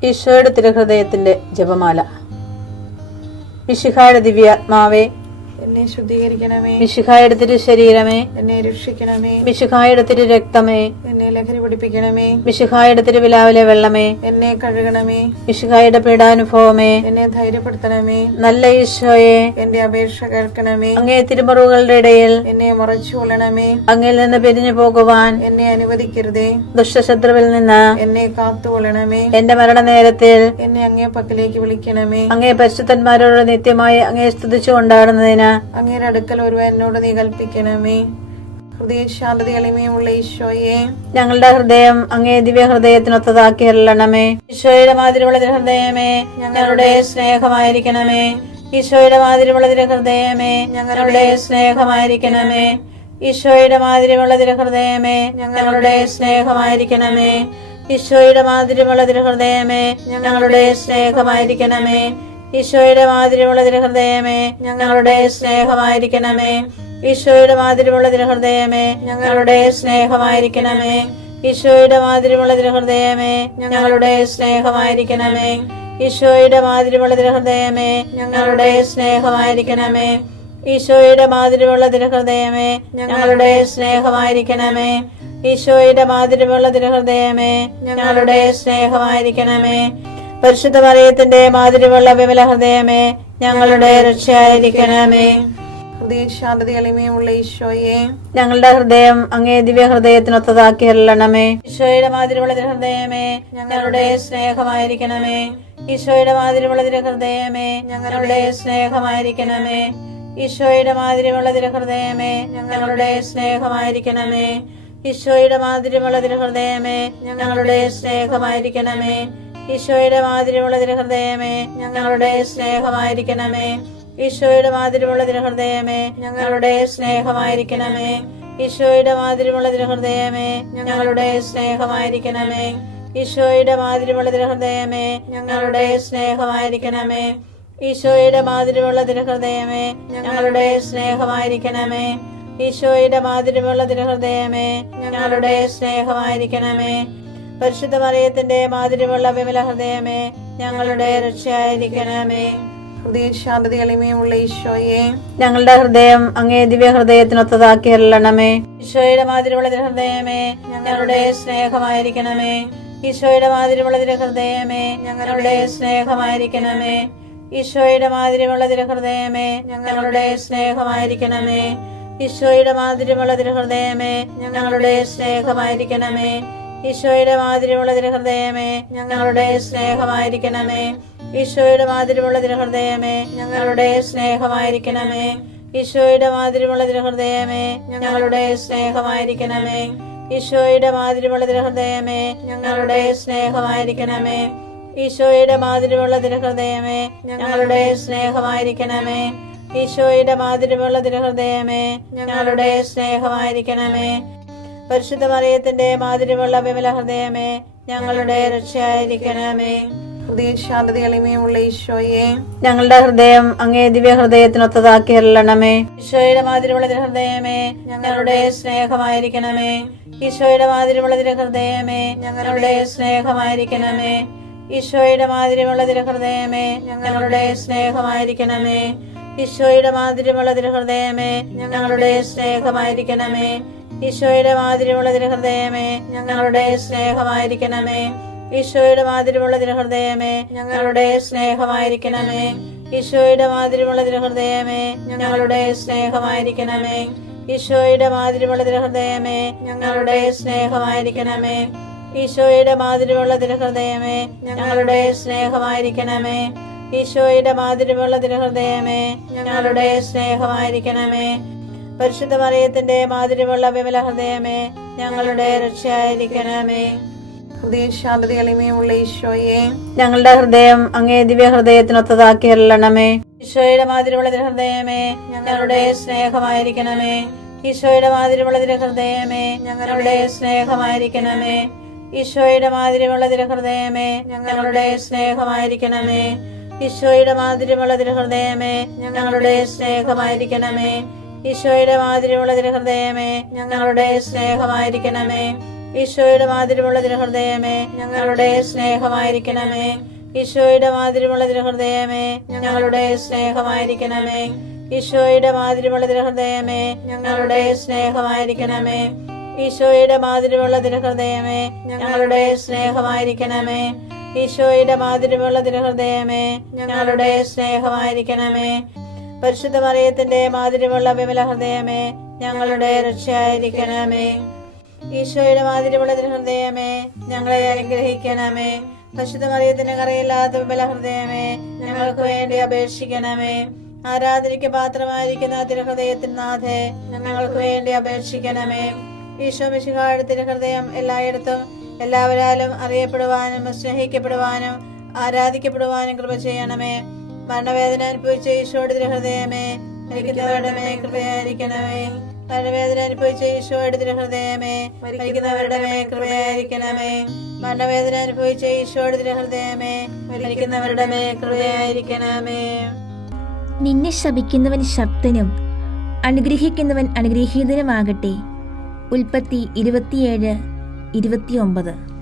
ഈശോയുടെ തിരുഹൃദയത്തിന്റെ ജപമാല. മിശിഹായുടെ ദിവ്യാത്മാവേ, എന്നെ ശുദ്ധീകരിക്കണമേ. മിശിഹായുടെ തിരു ശരീരമേ, എന്നെ രക്ഷിക്കണമേ. മിശിഹായുടെ തിരു രക്തമേ, എന്നെ ലഹരി പിടിപ്പിക്കണമേ. മിശിഹായുടെ തിരുവിലാവിലെ വെള്ളമേ, എന്നെ കഴുകണമേ. മിശിഹായുടെ പീഡാനുഭവമേ, എന്നെ ധൈര്യപ്പെടുത്തണമേ. നല്ല ഈശോയെ, എന്റെ അപേക്ഷ കേൾക്കണമേ. അങ്ങേ തിരുമുറിവുകളുടെ ഇടയിൽ എന്നെ മറച്ചു കൊള്ളണമേ. അങ്ങിൽ നിന്ന് പിരിഞ്ഞു പോകുവാൻ എന്നെ അനുവദിക്കരുതേ. ദുഷ്ടശത്രുവിൽ നിന്ന് എന്നെ കാത്തുകൊള്ളണമേ. എന്റെ മരണനേരത്തിൽ എന്നെ അങ്ങേ പക്കലേക്ക് വിളിക്കണമേ. അങ്ങേ പരിശുദ്ധന്മാരോട് നിത്യമായി അങ്ങേ സ്തുതിച്ചു കൊണ്ടാടുന്നതിന് അങ്ങയുടെ അടുക്കൽ ഒരുവൻ എന്നോട് നീ കൽപ്പിക്കണമേ. ഹൃദയ ശാന്തത എളിമയുമുള്ള ഈശോയെ, ഞങ്ങളുടെ ഹൃദയം അങ്ങേ ദിവ്യ ഹൃദയത്തിനൊത്തതാക്കി അരുളണമേ. ഈശോയുടെ മാതിരിയുള്ള ഹൃദയമേ, ഞങ്ങളുടെ സ്നേഹമായിരിക്കണമേ. ഈശോയുടെ മാതിരിയുള്ള ഹൃദയമേ, ഞങ്ങളുടെ സ്നേഹമായിരിക്കണമേ. ഈശോയുടെ മാതിരിയുള്ള ഹൃദയമേ, ഞങ്ങളുടെ സ്നേഹമായിരിക്കണമേ. ഈശോയുടെ മാതിരിയുള്ള ഹൃദയമേ, ഞങ്ങളുടെ സ്നേഹമായിരിക്കണമേ. ഈശോയുടെ മാതിരിയുള്ള ഹൃദയമേ, ഞങ്ങളുടെ സ്നേഹമായിരിക്കണമേ. ഈശോയുടെ മാതിരിയുള്ള ഹൃദയമേ, ഞങ്ങളുടെ സ്നേഹമായിരിക്കണമേ. ഈശോയുടെ മാതിരിയുള്ള ഹൃദയമേ, ഞങ്ങളുടെ സ്നേഹമായിരിക്കണമേ. ഈശോയുടെ മാതിരിയുള്ള ഹൃദയമേ, ഞങ്ങളുടെ സ്നേഹമായിരിക്കണമേ. ഈശോയുടെ മാതിരിയുള്ള ഹൃദയമേ, ഞങ്ങളുടെ സ്നേഹമായിരിക്കണമേ. ഈശോയുടെ മാതിരിയുള്ള ഹൃദയമേ, ഞങ്ങളുടെ സ്നേഹമായിരിക്കണമേ. പരിശുദ്ധ മറിയത്തിന്റെ മാതിരിയുള്ള വിമല ഹൃദയമേ, ഞങ്ങളുടെ രക്ഷയായിരിക്കണമേ. ഹൃദയ ശാന്തത എളിമയുമുള്ള ഈശോയെ, ഞങ്ങളുടെ ഹൃദയം അങ്ങേ ദിവ്യ ഹൃദയത്തിനൊത്തതാക്കി അരുളണമേ. ഈശോയുടെ മാതിരിയുള്ള ഹൃദയമേ, ഞങ്ങളുടെ സ്നേഹമായിരിക്കണമേ. ഈശോയുടെ മാതിരിയുള്ള ഹൃദയമേ, ഞങ്ങളുടെ സ്നേഹമായിരിക്കണമേ. ഈശോയുടെ മാതിരിയുള്ള ഹൃദയമേ, ഞങ്ങളുടെ സ്നേഹമായിരിക്കണമേ. ഈശോയുടെ മാതിരിയുള്ള ഹൃദയമേ, ഞങ്ങളുടെ സ്നേഹമായിരിക്കണമേ. ഈശോയുടെ മാതിരിയുള്ള ഹൃദയമേ, ഞങ്ങളുടെ സ്നേഹമായിരിക്കണമേ. ഈശോയുടെ മാതിരിയുള്ള ഹൃദയമേ, ഞങ്ങളുടെ സ്നേഹമായിരിക്കണമേ. ഈശോയുടെ മാതിരിയുള്ള ഹൃദയമേ, ഞങ്ങളുടെ സ്നേഹമായിരിക്കണമേ. ഈശോയുടെ മാതിരിയുള്ള ഹൃദയമേ, ഞങ്ങളുടെ സ്നേഹമായിരിക്കണമേ. ഈശോയുടെ മാതിരിയുള്ള ഹൃദയമേ, ഞങ്ങളുടെ സ്നേഹമായിരിക്കണമേ. ഈശോയുടെ മാതിരിയുള്ള ഹൃദയമേ, ഞങ്ങളുടെ സ്നേഹമായിരിക്കണമേ. പരിശുദ്ധ മറിയത്തിന്റെ മാതിരിയുള്ള വിമല ഹൃദയമേ, ഞങ്ങളുടെ രക്ഷയായിരിക്കണമേ. ഹൃദയ ശാന്തത എളിമയുമുള്ള ഈശോയെ, ഞങ്ങളുടെ ഹൃദയം അങ്ങേ ദിവ്യ ഹൃദയത്തിനൊത്തതാക്കി അരുളണമേ. ഈശോയുടെ മാതിരിയുള്ള ഹൃദയമേ, ഞങ്ങളുടെ സ്നേഹമായിരിക്കണമേ. ഈശോയുടെ മാതിരിയുള്ള ഹൃദയമേ, ഞങ്ങളുടെ സ്നേഹമായിരിക്കണമേ. ഈശോയുടെ മാതിരിയുള്ള ഹൃദയമേ, ഞങ്ങളുടെ സ്നേഹമായിരിക്കണമേ. ഈശോയുടെ മാതിരിയുള്ള ഹൃദയമേ, ഞങ്ങളുടെ സ്നേഹമായിരിക്കണമേ. ഈശോയുടെ മാതിരിയുള്ള ഹൃദയമേ, ഞങ്ങളുടെ സ്നേഹമായിരിക്കണമേ. ഈശോയുടെ മാതിരിയുള്ള ഹൃദയമേ, ഞങ്ങളുടെ സ്നേഹമായിരിക്കണമേ. ഈശോയുടെ മാതിരിയുള്ള ഹൃദയമേ, ഞങ്ങളുടെ സ്നേഹമായിരിക്കണമേ. ഈശോയുടെ മാതിരിയുള്ള ഹൃദയമേ, ഞങ്ങളുടെ സ്നേഹമായിരിക്കണമേ. ഈശോയുടെ മാതിരിയുള്ള ഹൃദയമേ, ഞങ്ങളുടെ സ്നേഹമായിരിക്കണമേ. ഈശോയുടെ മാതിരിയുള്ള ഹൃദയമേ, ഞങ്ങളുടെ സ്നേഹമായിരിക്കണമേ. പരിശുദ്ധ മറിയത്തിന്റെ മാതിരിയുള്ള വിമല ഹൃദയമേ, ഞങ്ങളുടെ രക്ഷയായിരിക്കണമേ. ഹൃദയ ശാന്തത എളിമയുമുള്ള ഈശോയെ, ഞങ്ങളുടെ ഹൃദയം അങ്ങേ ദിവ്യ ഹൃദയത്തിനൊത്തതാക്കി അരുളണമേ. ഈശോയുടെ മാതിരിയുള്ള ഹൃദയമേ, ഞങ്ങളുടെ സ്നേഹമായിരിക്കണമേ. ഈശോയുടെ മാതിരിയുള്ള ഹൃദയമേ, ഞങ്ങളുടെ സ്നേഹമായിരിക്കണമേ. ഈശോയുടെ മാതിരിയുള്ള ഹൃദയമേ, ഞങ്ങളുടെ സ്നേഹമായിരിക്കണമേ. ഈശോയുടെ മാതിരിയുള്ള ഹൃദയമേ, ഞങ്ങളുടെ സ്നേഹമായിരിക്കണമേ. ഈശോയുടെ മാതിരിയുള്ള ഹൃദയമേ, ഞങ്ങളുടെ സ്നേഹമായിരിക്കണമേ. ഈശോയുടെ മാതിരിയുള്ള ഹൃദയമേ, ഞങ്ങളുടെ സ്നേഹമായിരിക്കണമേ. ഈശോയുടെ മാതിരിയുള്ള ഹൃദയമേ, ഞങ്ങളുടെ സ്നേഹമായിരിക്കണമേ. ഈശോയുടെ മാതിരിയുള്ള ഹൃദയമേ, ഞങ്ങളുടെ സ്നേഹമായിരിക്കണമേ. ഈശോയുടെ മാതിരിയുള്ള ഹൃദയമേ, ഞങ്ങളുടെ സ്നേഹമായിരിക്കണമേ. ഈശോയുടെ മാതിരിയുള്ള ഹൃദയമേ, ഞങ്ങളുടെ സ്നേഹമായിരിക്കണമേ. പരിശുദ്ധ മറിയത്തിന്റെ മാതിരിയുള്ള വിമല ഹൃദയമേ, ഞങ്ങളുടെ രക്ഷയായിരിക്കണമേ. ഹൃദയ ശാന്തത എളിമയുമുള്ള ഈശോയെ, ഞങ്ങളുടെ ഹൃദയം അങ്ങേ ദിവ്യ ഹൃദയത്തിനൊത്തതാക്കി അരുളണമേ. ഈശോയുടെ മാതിരിയുള്ള ഹൃദയമേ, ഞങ്ങളുടെ സ്നേഹമായിരിക്കണമേ. ഈശോയുടെ മാതിരിയുള്ള ഹൃദയമേ, ഞങ്ങളുടെ സ്നേഹമായിരിക്കണമേ. ഈശോയുടെ മാതിരിയുള്ള ഹൃദയമേ, ഞങ്ങളുടെ സ്നേഹമായിരിക്കണമേ. ഈശോയുടെ മാതിരിയുള്ള ഹൃദയമേ, ഞങ്ങളുടെ സ്നേഹമായിരിക്കണമേ. ഈശോയുടെ മാതിരിയുള്ള ഹൃദയമേ, ഞങ്ങളുടെ സ്നേഹമായിരിക്കണമേ. ഈശോയുടെ മാതിരിമുള്ള തിരുഹൃദയമേ ഞങ്ങളുടെ സ്നേഹമായിരിക്കണമേ. ഈശോയുടെ മാതിരിമുള്ള തിരുഹൃദയമേ ഞങ്ങളുടെ സ്നേഹമായിരിക്കണമേ. ഈശോയുടെ മാതിരിമുള്ള തിരുഹൃദയമേ ഞങ്ങളുടെ സ്നേഹമായിരിക്കണമേ. ഈശോയുടെ മാതിരിമുള്ള തിരുഹൃദയമേ ഞങ്ങളുടെ സ്നേഹമായിരിക്കണമേ. ഈശോയുടെ മാതിരിമുള്ള തിരുഹൃദയമേ ഞങ്ങളുടെ സ്നേഹമായിരിക്കണമേ. പരിശുദ്ധ മറിയത്തിന്റെ മാതിരിമുള്ള വിമല ഹൃദയമേ ഞങ്ങളുടെ രക്ഷയായിരിക്കണമേ. ഈശോയുടെ മാതിരിമുള്ള തിരുഹൃദയമേ ഞങ്ങളെ അനുഗ്രഹിക്കണമേ. പരിശുദ്ധ മറിയത്തിന്റെ കറയില്ലാത്ത വിമല ഹൃദയമേ ഞങ്ങൾക്ക് വേണ്ടി അപേക്ഷിക്കണമേ. ആരാധനയ്ക്ക് പാത്രമായിരിക്കുന്ന തിരുഹൃദയത്തിൻ നാഥേ ഞങ്ങൾക്ക് വേണ്ടി അപേക്ഷിക്കണമേ. ഈശോ മിശിഹായുടെ തിരുഹൃദയം എല്ലായിടത്തും എല്ലാവരാലും അറിയപ്പെടുവാനും സ്നേഹിക്കപ്പെടുവാനും ആരാധിക്കപ്പെടുവാനും കൃപ ചെയ്യണമേ. മരണവേദന അനുഭവിച്ച ഈശോയുടെ തിരുഹൃദയമേ മരിക്കുന്നവരുടെ മേൽ കൃപയായിരിക്കണമേ. മരണവേദന അനുഭവിച്ച ഈശോയുടെ തിരുഹൃദയമേ മരിക്കുന്നവരുടെ മേൽ കൃപയായിരിക്കണമേ. മരണവേദന അനുഭവിച്ച ഈശോയുടെ തിരുഹൃദയമേ മരിക്കുന്നവരുടെ മേൽ കൃപയായിരിക്കണമേ. നിന്നെ ശപിക്കുന്നവൻ ശക്തനും അനുഗ്രഹിക്കുന്നവൻ അനുഗ്രഹീതനുമാകട്ടെ. ഉൽപ്പത്തി 27:29.